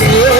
Yeah.